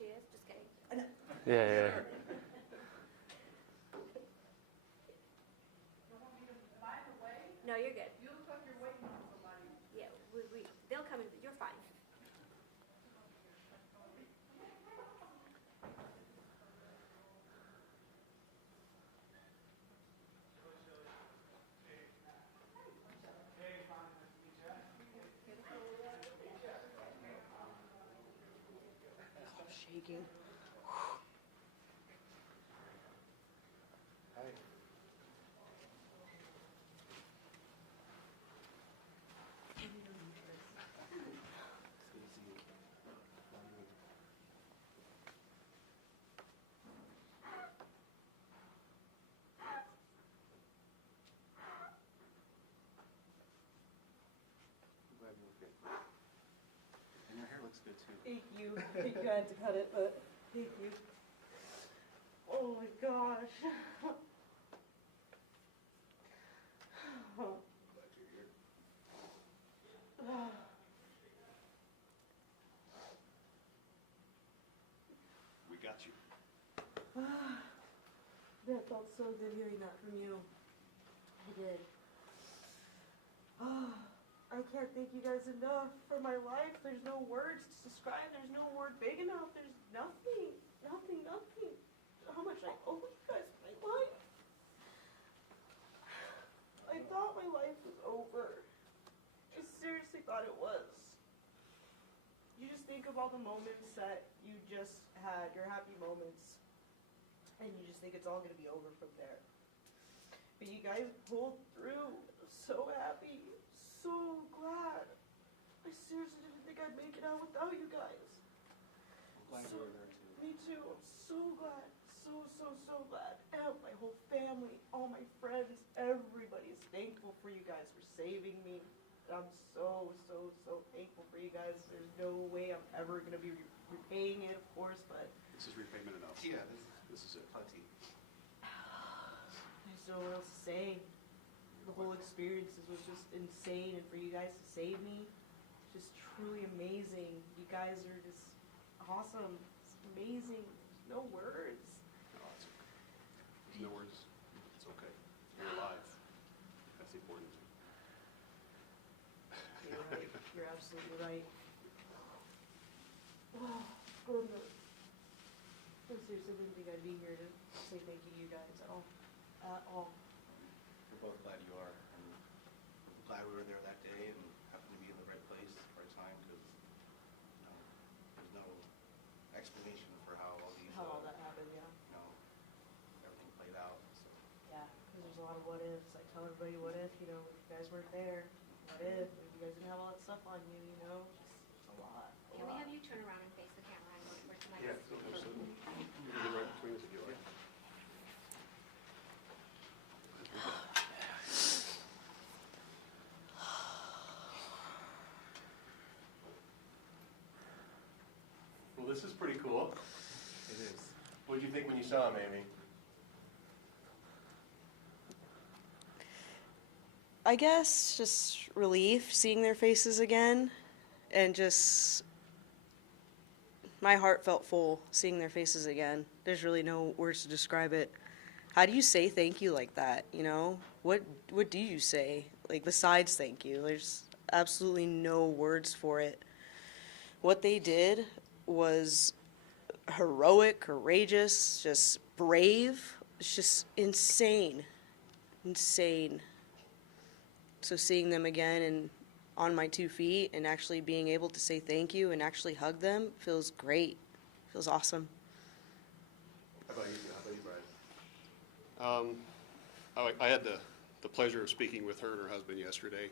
she is. Just kidding. Yeah. No, you're good. You look like you're waiting on somebody. Yeah, they'll come in. You're fine. Shaking. Hi. Glad you're okay. And your hair looks good too. Thank you. You had to cut it, but thank you. Oh my gosh. Glad you're here. We got you. That felt so good hearing that from you. I did. I can't thank you guys enough for my life. There's no words to describe. There's no word big enough. There's nothing. How much I owe you guys for my life. I thought my life was over. I seriously thought it was. You just think of all the moments that you just had, your happy moments, and you just think it's all going to be over from there. But you guys pulled through. I'm so happy. So glad. I seriously didn't think I'd make it out without you guys. I'm glad you were there too. Me too. I'm so glad. So glad. And my whole family, all my friends, everybody's thankful for you guys for saving me. I'm so thankful for you guys. There's no way I'm ever going to be repaying it, of course, but This is repayment enough. Yeah, This is it. plenty. there's no one else to say. The whole experience was just insane, and for you guys to save me, it's just truly amazing. You guys are just awesome. It's amazing. There's no words. No, it's okay. There's no words. It's okay. You're alive. That's the important thing. You're right. You're absolutely right. Oh, goodness. I seriously didn't think I'd be here to say thank you to you guys at all. At all. We're both glad you are, and we're glad we were there that day and happened to be in the right place at the right time, because there's no explanation for how all these, How all that happened, yeah. everything played out. So Yeah, because there's a lot of what ifs. I tell everybody what if, if you guys weren't there. What if you guys didn't have all that stuff on you, Just a lot. Can we have you turn around and face the camera? I know we're tonight. Yeah, absolutely. You can get right between us if you like. Well, this is pretty cool. it is. What did you think when you saw him, Amy? I guess just relief seeing their faces again, and just my heart felt full seeing their faces again. There's really no words to describe it. How do you say thank you like that, What do you say, like, besides thank you? There's absolutely no words for it. What they did was heroic, courageous, just brave. It's just insane. So seeing them again and on my 2 feet and actually being able to say thank you and actually hug them feels great. Feels awesome. How about you, Brian? I had the pleasure of speaking with her and her husband yesterday,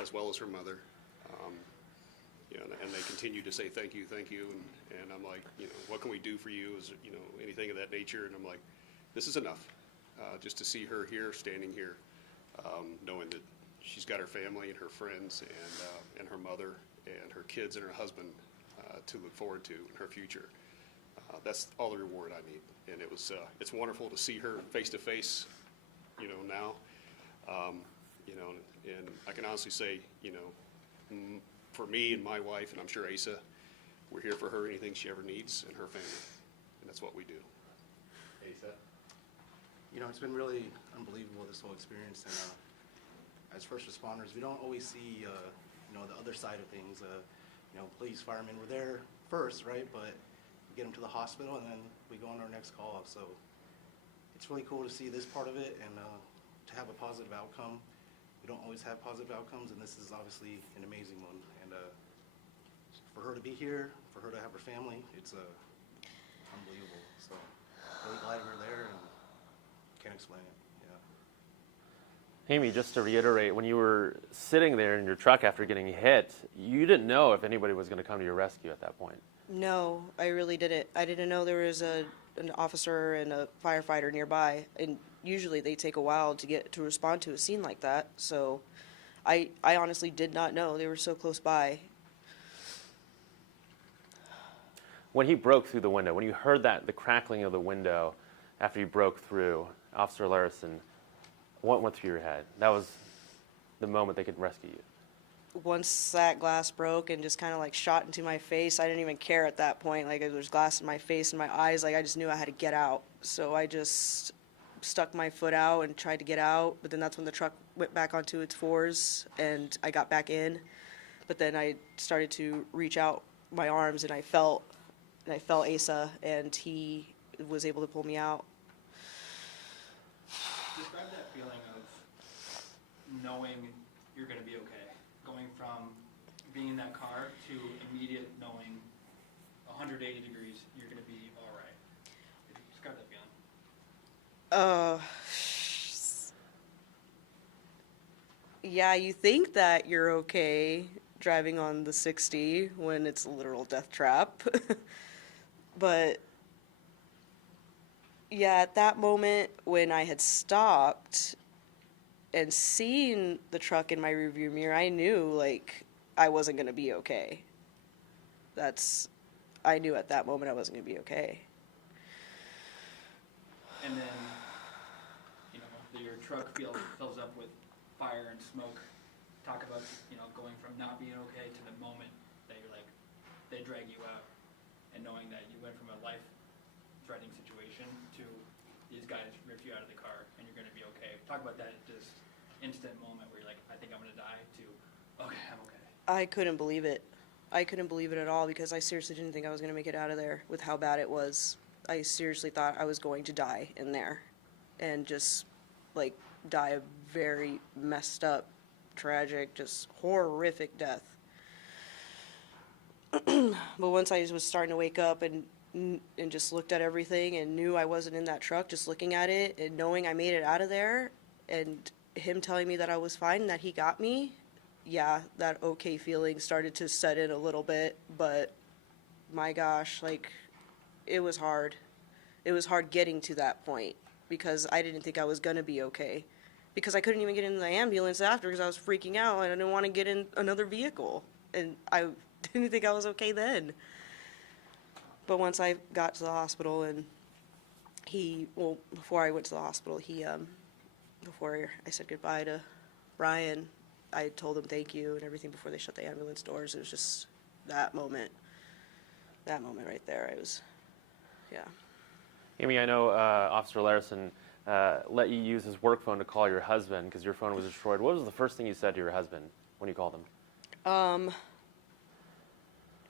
as well as her mother. And they continue to say thank you, and I'm like, what can we do for you? Is anything of that nature? And I'm like, this is enough, just to see her here, standing here, knowing that she's got her family and her friends and her mother and her kids and her husband to look forward to in her future. That's all the reward I need, and it's wonderful to see her face to face, now, and I can honestly say, for me and my wife, and I'm sure Asa, we're here for her, anything she ever needs, and her family, and that's what we do. Asa? You know, it's been really unbelievable, this whole experience, and as first responders, we don't always see, you know, the other side of things. You know, police, firemen were there first, right, but we get them to the hospital, and then we go on our next call up, so it's really cool to see this part of it, and to have a positive outcome. We don't always have positive outcomes, and this is obviously an amazing one, and for her to be here, for her to have her family, it's unbelievable, so really glad we're there, and can't explain it. Aymee, just to reiterate, when you were sitting there in your truck after getting hit, you didn't know if anybody was going to come to your rescue at that point. No, I really didn't. I didn't know there was an officer and a firefighter nearby, and usually they take a while to respond to a scene like that. So I honestly did not know. They were so close by. When he broke through the window, when you heard the crackling of the window after you broke through, Officer Larson, what went through your head? That was the moment they could rescue you. Once that glass broke and just kind of like shot into my face, I didn't even care at that point. Like, there was glass in my face and my eyes. Like, I just knew I had to get out. So I just stuck my foot out and tried to get out. But then that's when the truck went back onto its fours and I got back in. But then I started to reach out my arms and I felt Asa, and he was able to pull me out. Describe that feeling of knowing you're going to be okay. Going from being in that car to immediate knowing 180 degrees, you're going to be all right. Describe that feeling. Yeah, you think that you're okay driving on the 60 when it's a literal death trap. But yeah, at that moment when I had stopped and seen the truck in my rearview mirror, I knew, like, I wasn't going to be okay. I knew at that moment I wasn't going to be okay. And then, you know, your truck fills up with fire and smoke. Talk about, you know, going from not being okay to the moment that you're like, they drag you out, and knowing that you went from a life-threatening situation to these guys ripped you out of the car and you're going to be okay. Talk about that just instant moment where you're like, I think I'm going to die, to, okay, I'm okay. I couldn't believe it. I couldn't believe it at all because I seriously didn't think I was going to make it out of there with how bad it was. I seriously thought I was going to die in there and just, like, die a very messed up, tragic, just horrific death. But once I was starting to wake up and just looked at everything and knew I wasn't in that truck, just looking at it and knowing I made it out of there and him telling me that I was fine and that he got me, yeah, that okay feeling started to set in a little bit. But my gosh, like, it was hard. It was hard getting to that point because I didn't think I was going to be okay. Because I couldn't even get into the ambulance after because I was freaking out and I didn't want to get in another vehicle. And I didn't think I was okay then. But once I got to the hospital and before I went to the hospital, before I said goodbye to Brian, I told him thank you and everything before they shut the ambulance doors. It was just that moment right there. Yeah. Aymee, I know Officer Larson let you use his work phone to call your husband because your phone was destroyed. What was the first thing you said to your husband when you called him?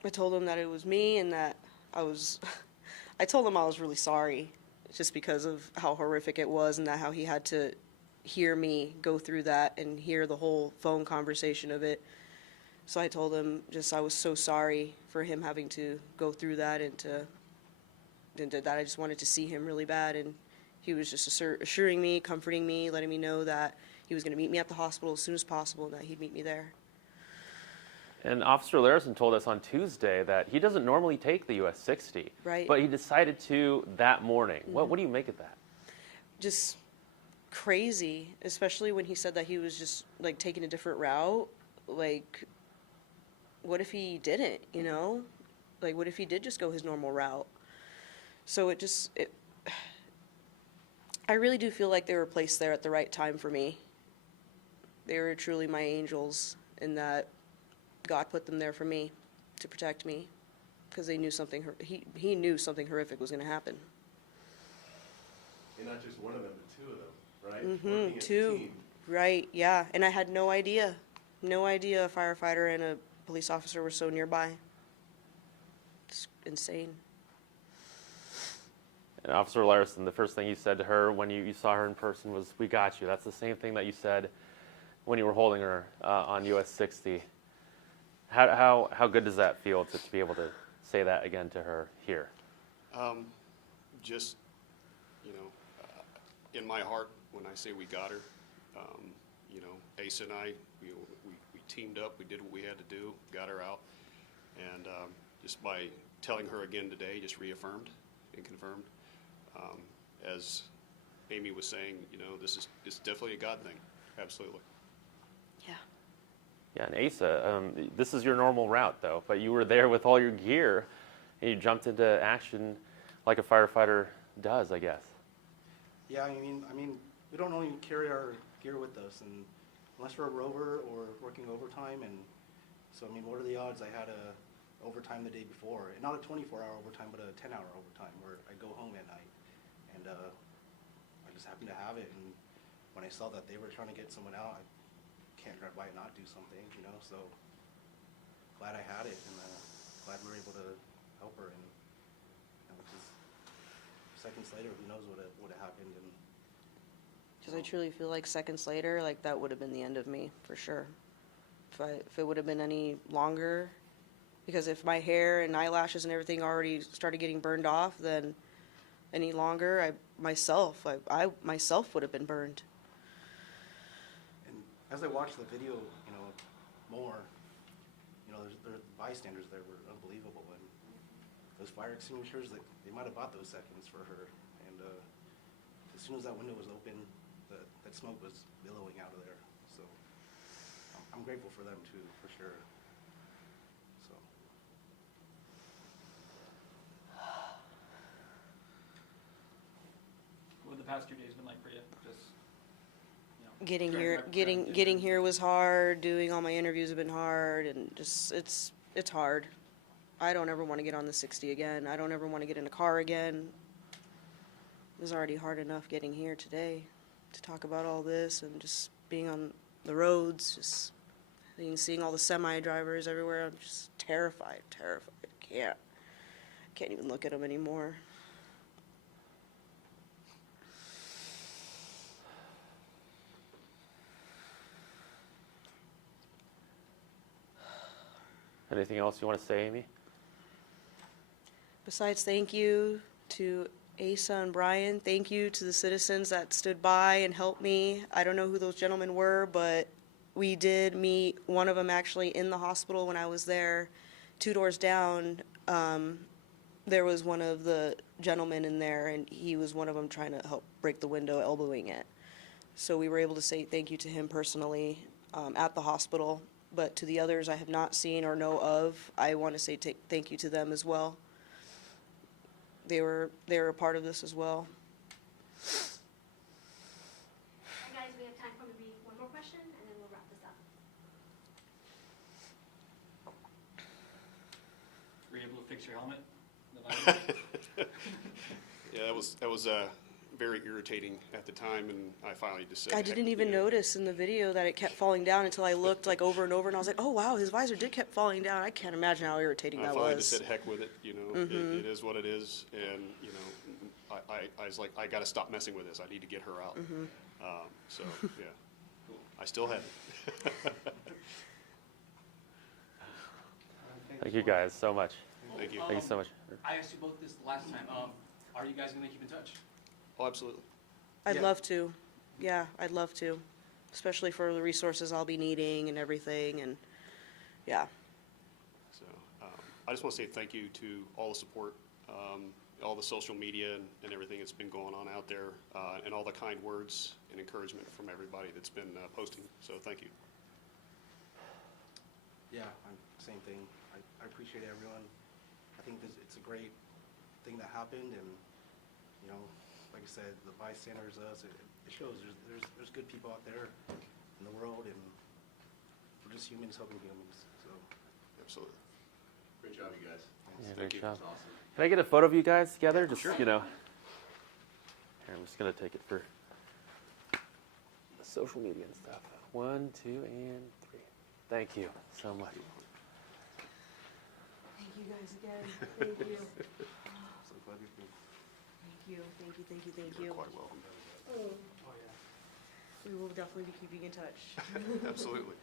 I told him that it was me and that I told him I was really sorry just because of how horrific it was and how he had to hear me go through that and hear the whole phone conversation of it. So I told him I was so sorry for him having to go through that and that I just wanted to see him really bad. And he was just assuring me, comforting me, letting me know that he was going to meet me at the hospital as soon as possible and that he'd meet me there. And Officer Larson told us on Tuesday that he doesn't normally take the US 60. Right. But he decided to that morning. Mm-hmm. What do you make of that? Just crazy, especially when he said that he was just, like, taking a different route. Like, what if he didn't, you know? Like, what if he did just go his normal route? So I really do feel like they were placed there at the right time for me. They were truly my angels in that God put them there for me, to protect me. because they knew he knew something horrific was going to happen. And not just one of them, but two of them, right? Mm-hmm. Working as a Two. team. Right, yeah. And I had no idea. No idea a firefighter and a police officer were so nearby. It's insane. And Officer Larson, the first thing you said to her when you saw her in person was, "We got you." That's the same thing that you said when you were holding her on US 60. How good does that feel to be able to say that again to her here? Just, in my heart, when I say we got her, Asa and I, we teamed up, we did what we had to do, got her out, and just by telling her again today, just reaffirmed and confirmed. As Aymee was saying, it's definitely a God thing, absolutely. Yeah. Yeah, and Asa, this is your normal route, though, but you were there with all your gear, and you jumped into action like a firefighter does, I guess. Yeah, I mean, we don't only carry our gear with us, and unless we're a rover or working overtime, and so, what are the odds I had a overtime the day before? And not a 24-hour overtime, but a 10-hour overtime where I go home at night. And I just happened to have it, and when I saw that they were trying to get someone out, I can't drive by and not do something, so glad I had it, and glad we were able to help her, and just seconds later, who knows what would have happened. And Because I truly feel like seconds later, like that would have been the end of me, for sure. If it would have been any longer, because if my hair and eyelashes and everything already started getting burned off, then any longer, I myself would have been burned. And as I watched the video, more, the bystanders there were unbelievable, and those fire extinguishers, they might have bought those seconds for her, and as soon as that window was open, that smoke was billowing out of there, so I'm grateful for them too, for sure. So. What have the past 2 days been like for you? Just, Getting here was hard. Doing all my interviews have been hard, and just it's hard. I don't ever want to get on the 60 again. I don't ever want to get in a car again. It was already hard enough getting here today to talk about all this, and just being on the roads, just seeing all the semi drivers everywhere. I'm just terrified. Can't even look at them anymore. Anything else you want to say, Aymee? Besides, thank you to Asa and Brian. Thank you to the citizens that stood by and helped me. I don't know who those gentlemen were, but we did meet one of them actually in the hospital when I was there. 2 doors down, there was one of the gentlemen in there, and he was one of them trying to help break the window, elbowing it. So we were able to say thank you to him personally at the hospital. But to the others I have not seen or know of, I want to say thank you to them as well. They were a part of this as well. Hey guys, we have time for maybe one more question, and then we'll wrap this up. were you able to fix your helmet? The visor? Yeah, that was very irritating at the time, and I finally just said, I didn't even notice in the video that it kept falling down until I looked over and over, and I was like, oh wow, his visor did kept falling down. I can't imagine how irritating I that finally was. just said, heck with it, it is what it is, and, I was like, I gotta stop messing with this, I need to get her out. So, yeah, I still have it. Thank you guys so much. Thank you. Thank you so much. I asked you both this the last time. Are you guys going to keep in touch? Oh, absolutely. I'd Yeah. love to. Yeah, I'd love to. Especially for the resources I'll be needing and everything, and yeah. So, I just want to say thank you to all the support, all the social media and everything that's been going on out there, and all the kind words and encouragement from everybody that's been posting. So, thank you. Yeah, same thing. I appreciate everyone. I think it's a great thing that happened, and like I said, the bystanders, us, it shows there's good people out there in the world, and we're just humans helping humans. So Absolutely. Great job, you guys. Yeah, Thank great you. job. Can I get a photo of you guys together? Just, Sure. you know. Here, I'm just going to take it for the social media and stuff. 1, 2, and 3. Thank you so much. Thank you guys again. Thank you. So glad you came. Thank you. Thank you. Thank you. Thank You're you. quite welcome. We will definitely be keeping in touch. Absolutely.